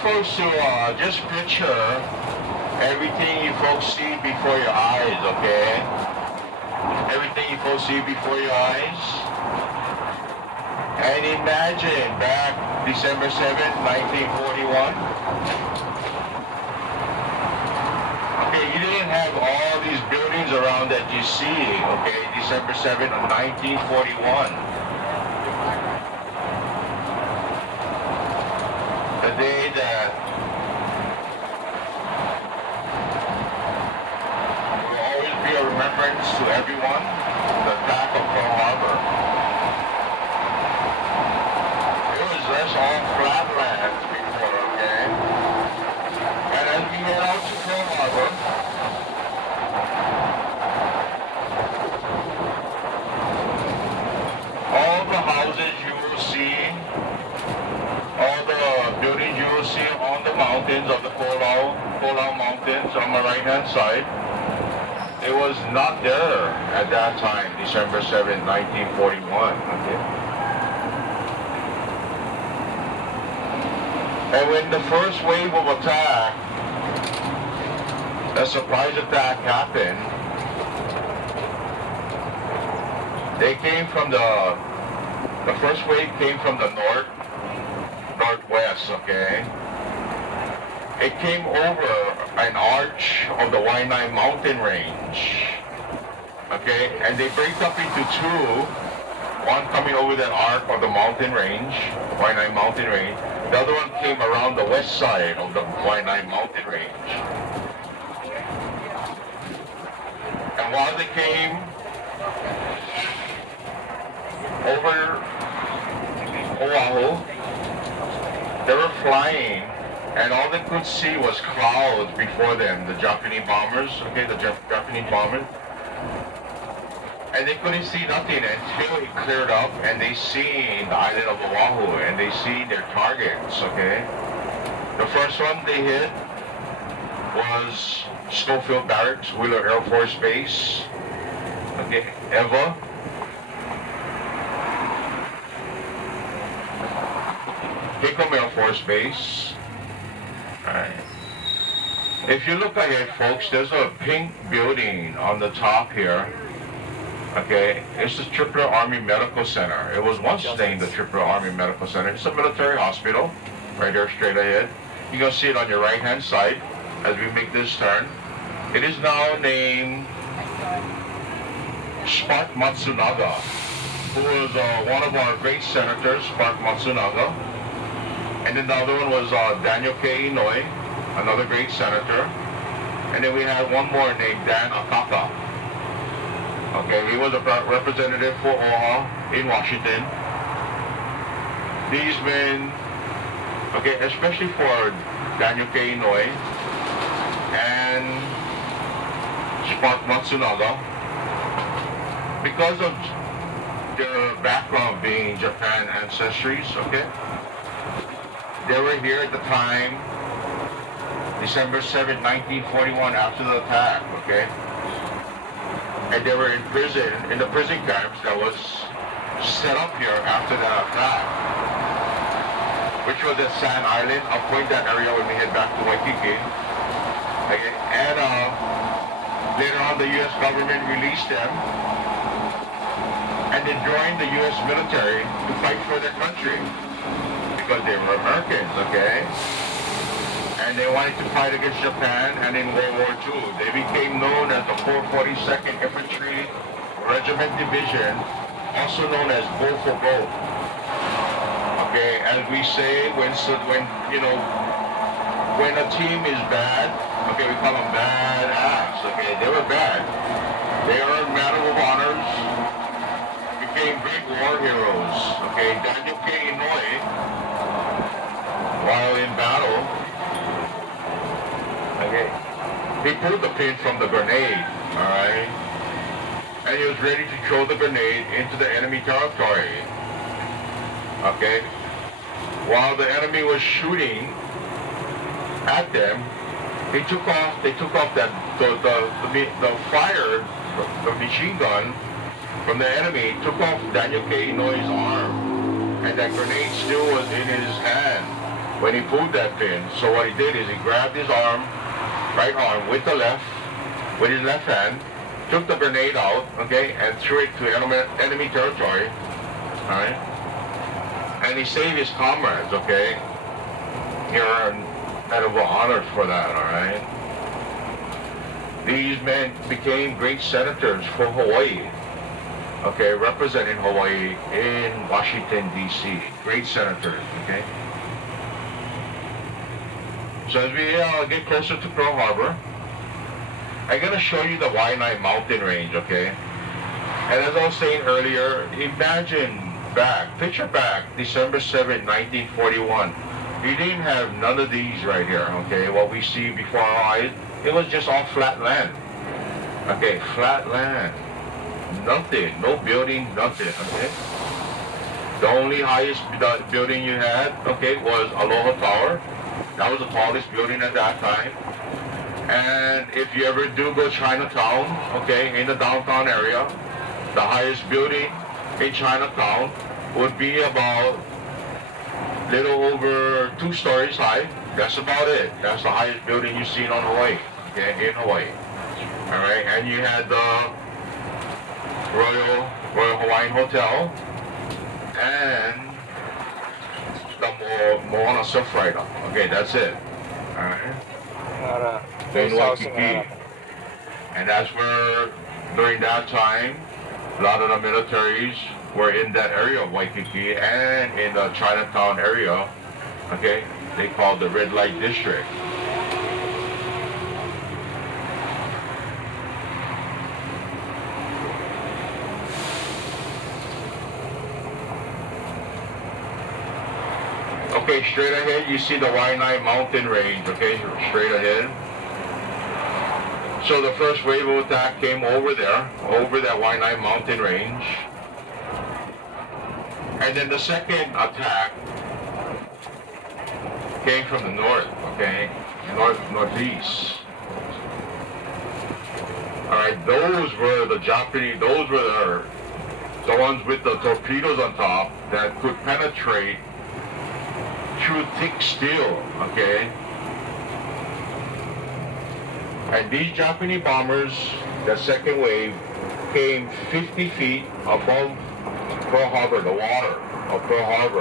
folks to just picture everything you folks see before your eyes, okay? Everything you folks see before your eyes. And imagine back December 7th, 1941. Okay, you didn't have all these buildings around that you see, okay? December 7th of 1941. The day that will always be a remembrance to everyone, the attack of Pearl Harbor. It was just all flatland before, okay? And as we head out to Pearl Harbor, all the houses you will see, all the buildings you will see on the mountains of the Pulau Mountains on my right-hand side, it was not there at that time, December 7, 1941. Okay? And when the first wave of attack, a surprise attack happened, they came from the first wave came from the northwest, okay? It came over an arch of the Waianae mountain range, okay? And they break up into two, one coming over that arc of the mountain range, Waianae mountain range. The other one came around the west side of the Waianae mountain range. And while they came over Oahu, they were flying, and all they could see was clouds before them, the Japanese bombers, okay, the Japanese bombers. And they couldn't see nothing until it cleared up and they seen the island of Oahu and they seen their targets, okay? The first one they hit was Schofield Barracks, Wheeler Air Force Base, okay, Eva. Hickam Air Force Base. Alright. If you look ahead, folks, there's a pink building on the top here. Okay, it's the Tripura Army Medical Center. It was once named the Tripura Army Medical Center. It's a military hospital, right there straight ahead. You're going to see it on your right-hand side as we make this turn. It is now named Spark Matsunaga, who was one of our great senators, Spark Matsunaga. And then the other one was Daniel K. Inouye, another great senator. And then we had one more named Dan Akaka. Okay, he was a representative for OHA in Washington. These men, okay, especially for Daniel K. Inouye and Spark Matsunaga, because of their background being Japan ancestries, okay, they were here at the time, December 7, 1941, after the attack, okay? And they were in prison, in the prison camps that was set up here after the attack, which was at Sand Island, I'll point that area when we head back to Waikiki. Okay? And later on, the U.S. government released them, and they joined the U.S. military to fight for their country, because they were Americans, okay? And they wanted to fight against Japan, and in World War II, they became known as the 442nd Infantry Regiment Division, also known as Go for Gold. Okay, as we say, when a team is bad, okay, we call them badass. Okay, they were bad. They earned Medal of Honors, became great war heroes. Okay, Daniel K. Inouye, while in battle, okay, he pulled the pin from the grenade, alright? And he was ready to throw the grenade into the enemy territory. Okay? While the enemy was shooting at them, they took off the fire, the machine gun from the enemy, took off Daniel K. Inouye's arm. And that grenade still was in his hand. when he pulled that pin. So what he did is he grabbed his arm, right arm, with his left hand, took the grenade out, okay, and threw it to enemy territory, all right? And he saved his comrades, okay? You're medal of honor for that, all right? These men became great senators for Hawaii, okay, representing Hawaii in Washington, D.C. Great senators, okay? So as we get closer to Pearl Harbor, I'm going to show you the Waianae mountain range, okay? And as I was saying earlier, picture back, December 7, 1941. We didn't have none of these right here, okay? What we see before our eyes, it was just all flat land. Okay, flat land. Nothing, no building, nothing, okay? The only highest building you had, okay, was Aloha Tower. That was the tallest building at that time. And if you ever do go Chinatown, okay, in the downtown area, the highest building in Chinatown would be about little over 2 stories high. That's about it. That's the highest building you've seen on Hawaii, okay, in Hawaii. All right, and you had the Royal Hawaiian Hotel and the Moana Surf Rider. Okay, that's it. All right. In Waikiki. And that's where, during that time, a lot of the militaries were in that area of Waikiki and in the Chinatown area, okay, they called the Red Light District. Okay, straight ahead, you see the Waianae mountain range, okay, straight ahead. So the first wave of attack came over there, over that Waianae mountain range. And then the second attack came from the north, okay, northeast. All right, those were the Japanese, those were the ones with the torpedoes on top that could penetrate through thick steel, okay? And these Japanese bombers, the second wave, came 50 feet above Pearl Harbor, the water of Pearl Harbor.